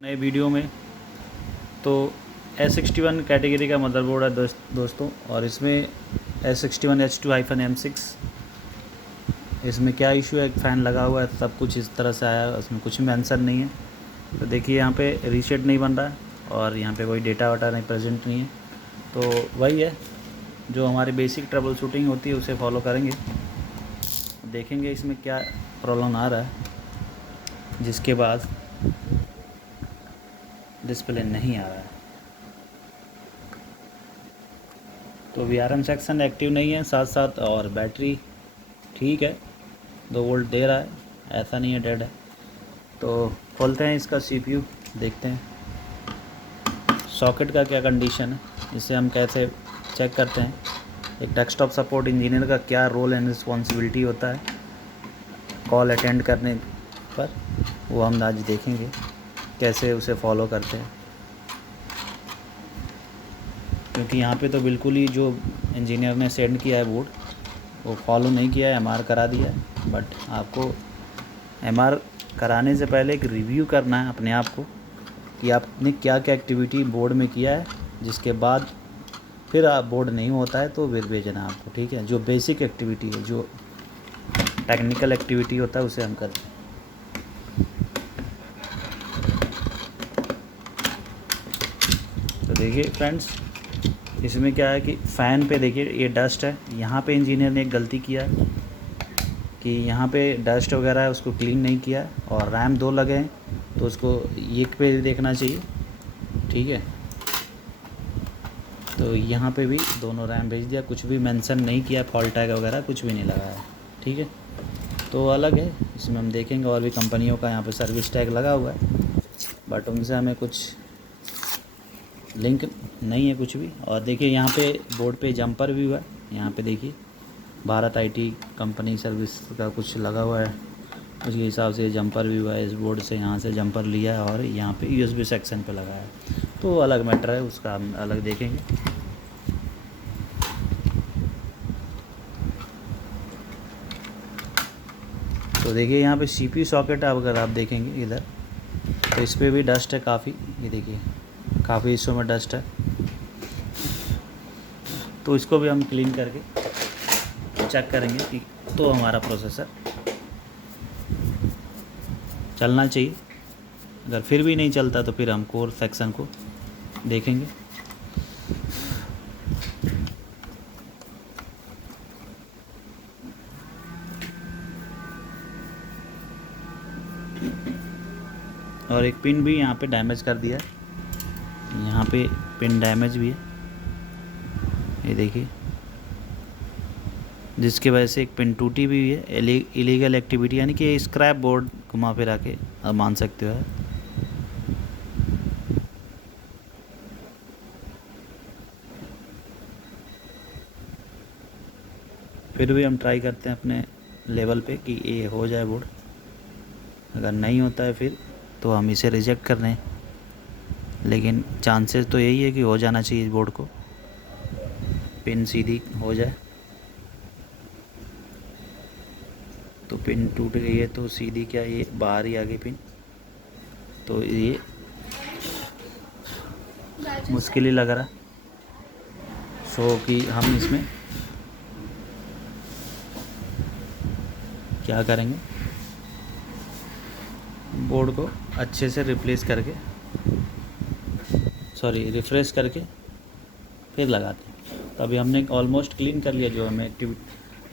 नए वीडियो में। तो S61 कैटेगरी का मदरबोर्ड है दोस्तों, और इसमें S61H2-M6। इसमें क्या इशू है, एक फ़ैन लगा हुआ है, सब कुछ इस तरह से आया है, उसमें कुछ मेंशन नहीं है। तो देखिए यहाँ पे रीसेट नहीं बन रहा है और यहाँ पे कोई डेटा वाटा नहीं प्रेजेंट नहीं है। तो वही है जो हमारी बेसिक ट्रबल शूटिंग होती है, उसे फॉलो करेंगे, देखेंगे इसमें क्या प्रॉब्लम आ रहा है, जिसके बाद डिस्प्ले नहीं आ रहा है। तो VRM सेक्शन एक्टिव नहीं है, साथ साथ और बैटरी ठीक है, 2 वोल्ट दे रहा है, ऐसा नहीं है डेड है। तो खोलते हैं इसका CPU, देखते हैं सॉकेट का क्या कंडीशन है, इसे हम कैसे चेक करते हैं। एक डेस्कटॉप सपोर्ट इंजीनियर का क्या रोल एंड रिस्पॉन्सिबिलिटी होता है कॉल अटेंड करने पर, वो हम आज देखेंगे कैसे उसे फॉलो करते हैं। क्योंकि यहाँ पे तो बिल्कुल ही जो इंजीनियर ने सेंड किया है बोर्ड, वो फॉलो नहीं किया है, MR करा दिया है। बट आपको MR कराने से पहले एक रिव्यू करना है अपने आप को कि आपने क्या क्या एक्टिविटी बोर्ड में किया है, जिसके बाद फिर आप बोर्ड नहीं होता है तो फिर भेजना है आपको, ठीक है। जो बेसिक एक्टिविटी है, जो टेक्निकल एक्टिविटी होता है, उसे हम करते हैं। तो देखिए फ्रेंड्स, इसमें क्या है कि फ़ैन पे देखिए ये डस्ट है, यहाँ पे इंजीनियर ने एक गलती किया है कि यहाँ पे डस्ट वगैरह है उसको क्लीन नहीं किया, और रैम 2 लगे हैं तो उसको एक पे देखना चाहिए, ठीक है। तो यहाँ पे भी दोनों रैम भेज दिया, कुछ भी मेंशन नहीं किया, फॉल्ट टैग वगैरह कुछ भी नहीं लगाया, ठीक है। तो अलग है, इसमें हम देखेंगे और भी कंपनियों का यहाँ पे सर्विस टैग लगा हुआ है, बट उनसे हमें कुछ लिंक नहीं है कुछ भी। और देखिए यहाँ पे बोर्ड पे जंपर भी हुआ है, यहाँ पे देखिए भारत IT कंपनी सर्विस का कुछ लगा हुआ है, उसके हिसाब से जंपर भी हुआ है इस बोर्ड से, यहाँ से जंपर लिया है और यहाँ पे USB सेक्शन पे लगा है। तो अलग मैटर है, उसका हम अलग देखेंगे। तो देखिए यहाँ पे CPU सॉकेट अगर आप देखेंगे इधर, तो इस पर भी डस्ट है काफ़ी, ये देखिए काफ़ी हिस्सों में डस्ट है। तो इसको भी हम क्लीन करके चेक करेंगे कि तो हमारा प्रोसेसर चलना चाहिए। अगर फिर भी नहीं चलता तो फिर हम कोर सेक्शन को देखेंगे। और एक पिन भी यहाँ पे डैमेज कर दिया है, यहाँ पे पिन डैमेज भी है, ये देखिए, जिसकी वजह से एक पिन टूटी भी हुई है। इलीगल एक्टिविटी, यानी कि स्क्रैप बोर्ड घुमा फिरा के आप मान सकते हो। फिर भी हम ट्राई करते हैं अपने लेवल पे कि ये हो जाए बोर्ड। अगर नहीं होता है फिर तो हम इसे रिजेक्ट कर रहे हैं, लेकिन चांसेस तो यही है कि हो जाना चाहिए इस बोर्ड को, पिन सीधी हो जाए। तो पिन टूट गई है तो सीधी क्या, ये बाहर ही आ गई पिन, तो ये मुश्किल ही लग रहा। सो कि हम इसमें क्या करेंगे, बोर्ड को अच्छे से रिप्लेस करके, रिफ़्रेश करके फिर लगाते हैं। तो अभी हमने ऑलमोस्ट क्लीन कर लिया जो हमें एक्टिव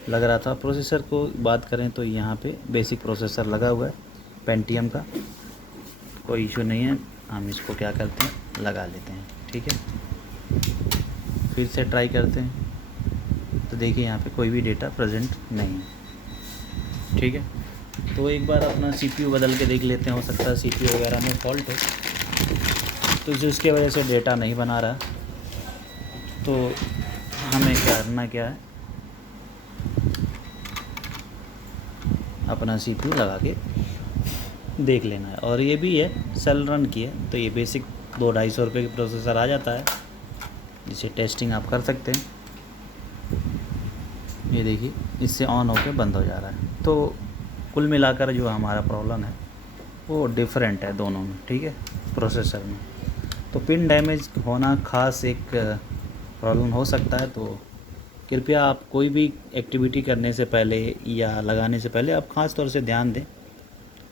लग रहा था। प्रोसेसर को बात करें तो यहाँ पे बेसिक प्रोसेसर लगा हुआ है पेंटियम का, कोई इशू नहीं है। हम इसको क्या करते हैं, लगा लेते हैं, ठीक है। फिर से ट्राई करते हैं, तो देखिए यहाँ पे कोई भी डेटा प्रेजेंट नहीं है, ठीक है। तो एक बार अपना CPU बदल के देख लेते हैं, हो सकता है CPU वगैरह में फॉल्ट हो, तो जिसके वजह से डेटा नहीं बना रहा। तो हमें करना क्या है, अपना CPU लगा के देख लेना है। और ये भी है सेल रन की है, तो ये बेसिक 200-250 रुपये की प्रोसेसर आ जाता है, जिसे टेस्टिंग आप कर सकते हैं। ये देखिए इससे ऑन होकर बंद हो जा रहा है। तो कुल मिलाकर जो हमारा प्रॉब्लम है वो डिफरेंट है दोनों में, ठीक है, प्रोसेसर में। तो पिन डैमेज होना खास एक प्रॉब्लम हो सकता है। तो कृपया आप कोई भी एक्टिविटी करने से पहले या लगाने से पहले आप ख़ास तौर से ध्यान दें,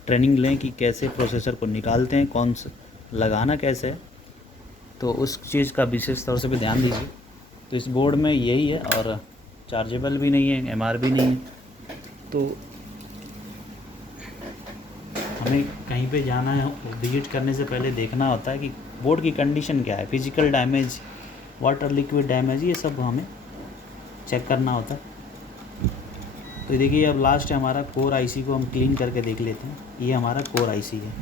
ट्रेनिंग लें कि कैसे प्रोसेसर को निकालते हैं, कौन सा लगाना कैसे है, तो उस चीज़ का विशेष तौर से भी ध्यान दीजिए। तो इस बोर्ड में यही है, और चार्जेबल भी नहीं है, एमआर भी नहीं है। तो हमें कहीं पे जाना है, विजिट करने से पहले देखना होता है कि बोर्ड की कंडीशन क्या है, physical damage, water liquid damage, ये सब हमें चेक करना होता है। तो देखिए अब लास्ट है हमारा कोर आईसी को हम क्लीन करके देख लेते हैं। ये हमारा कोर आईसी है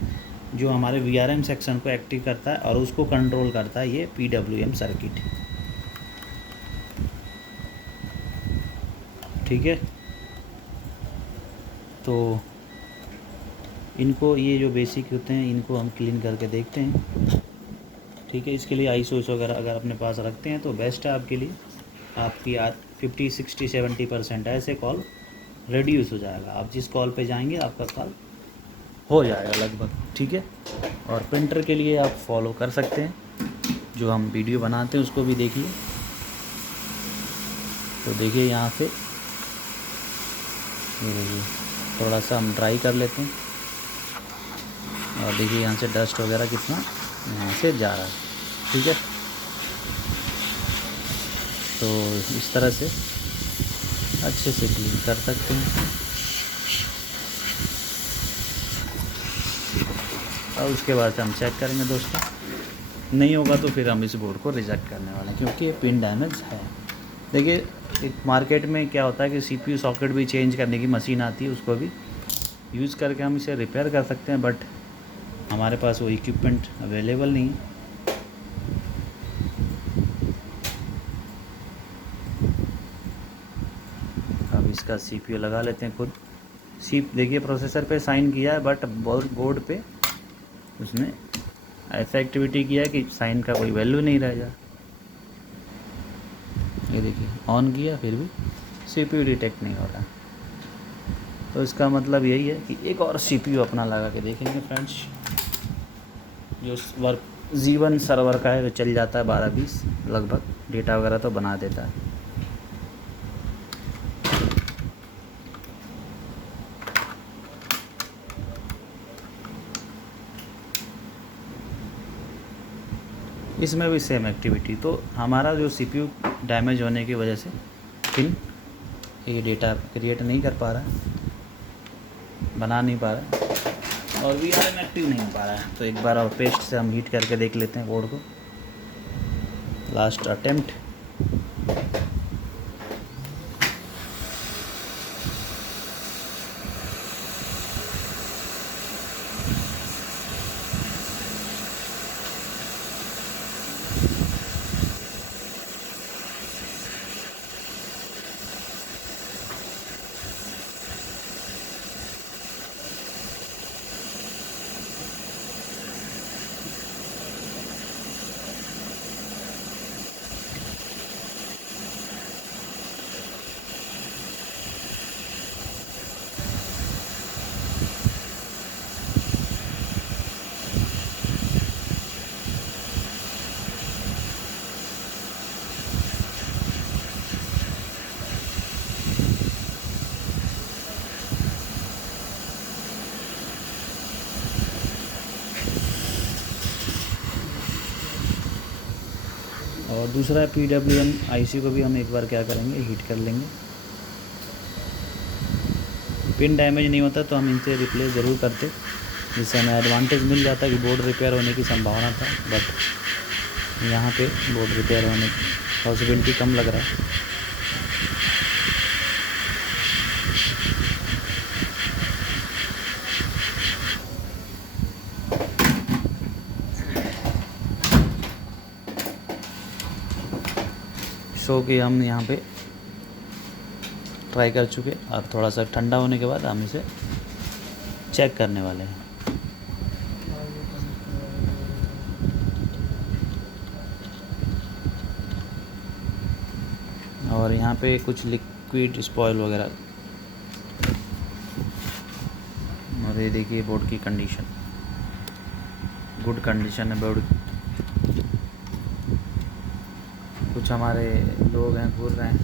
जो हमारे वीआरएम सेक्शन को एक्टिव करता है और उसको कंट्रोल करता है ये पीडब्ल्यूएम सर्किट, ठीक है। तो इनको, ये जो बेसिक होते हैं, इनको हम क्लीन करके देखते हैं, ठीक है। इसके लिए आईसोस वगैरह अगर अपने पास रखते हैं तो बेस्ट है आपके लिए। आपकी 50, 60, 70% ऐसे कॉल रिड्यूस हो जाएगा। आप जिस कॉल पे जाएंगे आपका कॉल हो जाएगा लगभग, ठीक है। और प्रिंटर के लिए आप फॉलो कर सकते हैं, जो हम वीडियो बनाते हैं उसको भी देखिए। तो देखिए यहाँ से, ये देखिए थोड़ा सा हम ड्राई कर लेते हैं, और देखिए यहाँ से डस्ट वगैरह कितना यहाँ से जा रहा है, ठीक है। तो इस तरह से अच्छे से क्लीन कर सकते हैं। और उसके बाद हम चेक करेंगे दोस्तों, नहीं होगा तो फिर हम इस बोर्ड को रिजेक्ट करने वाले हैं, क्योंकि ये पिन डैमेज है। देखिए एक मार्केट में क्या होता है कि सीपीयू सॉकेट भी चेंज करने की मशीन आती है, उसको भी यूज़ करके हम इसे रिपेयर कर सकते हैं, बट हमारे पास वो इक्विपमेंट अवेलेबल नहीं है। अब इसका सीपीयू लगा लेते हैं खुद। देखिए प्रोसेसर पे साइन किया है, बट बोर्ड पे उसने ऐसा एक्टिविटी किया है कि साइन का कोई वैल्यू नहीं रह जा। ये देखिए ऑन किया फिर भी सीपीयू डिटेक्ट नहीं हो रहा। तो इसका मतलब यही है कि एक और सीपीयू अपना लगा के देखेंगे फ्रेंड्स, जो वर्क G1 सर्वर का है, वो चल जाता है 12-20 लगभग, डेटा वगैरह तो बना देता है। इसमें भी सेम एक्टिविटी। तो हमारा जो सीपीयू डैमेज होने की वजह से पिन ये डेटा क्रिएट नहीं कर पा रहा है, बना नहीं पा रहा है, और वीआरएम एक्टिव नहीं हो पा रहा है। तो एक बार और पेस्ट से हम हीट करके देख लेते हैं बोर्ड को, लास्ट अटेम्प्ट। और दूसरा PWM आईसी को भी हम एक बार क्या करेंगे, हीट कर लेंगे। पिन डैमेज नहीं होता तो हम इनसे रिप्लेस ज़रूर करते, जिससे हमें एडवांटेज मिल जाता कि बोर्ड रिपेयर होने की संभावना था, बट यहाँ पे बोर्ड रिपेयर होने की पॉसिबिलिटी कम लग रहा है। सो कि हम यहाँ पे ट्राई कर चुके, और थोड़ा सा ठंडा होने के बाद हम इसे चेक करने वाले हैं। और यहाँ पे कुछ लिक्विड स्पॉइल वगैरह, और ये देखिए बोर्ड की कंडीशन। गुड कंडीशन है बोर्ड। कुछ हमारे लोग हैं घूर रहे हैं।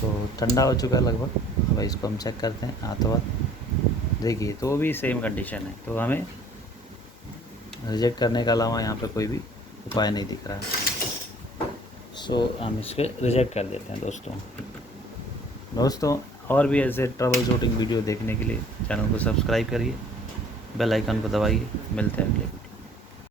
तो ठंडा हो चुका है लगभग। अब इसको हम चेक करते हैं हाथों हाथ। देखिए तो भी सेम कंडीशन है, तो हमें रिजेक्ट करने के अलावा यहाँ पे कोई भी उपाय नहीं दिख रहा है। सो हम इसके रिजेक्ट कर देते हैं दोस्तों। और भी ऐसे ट्रबल शूटिंग वीडियो देखने के लिए चैनल को सब्सक्राइब करिए, बेल आइकन को दबाइए। मिलते हैं अगले वीडियो।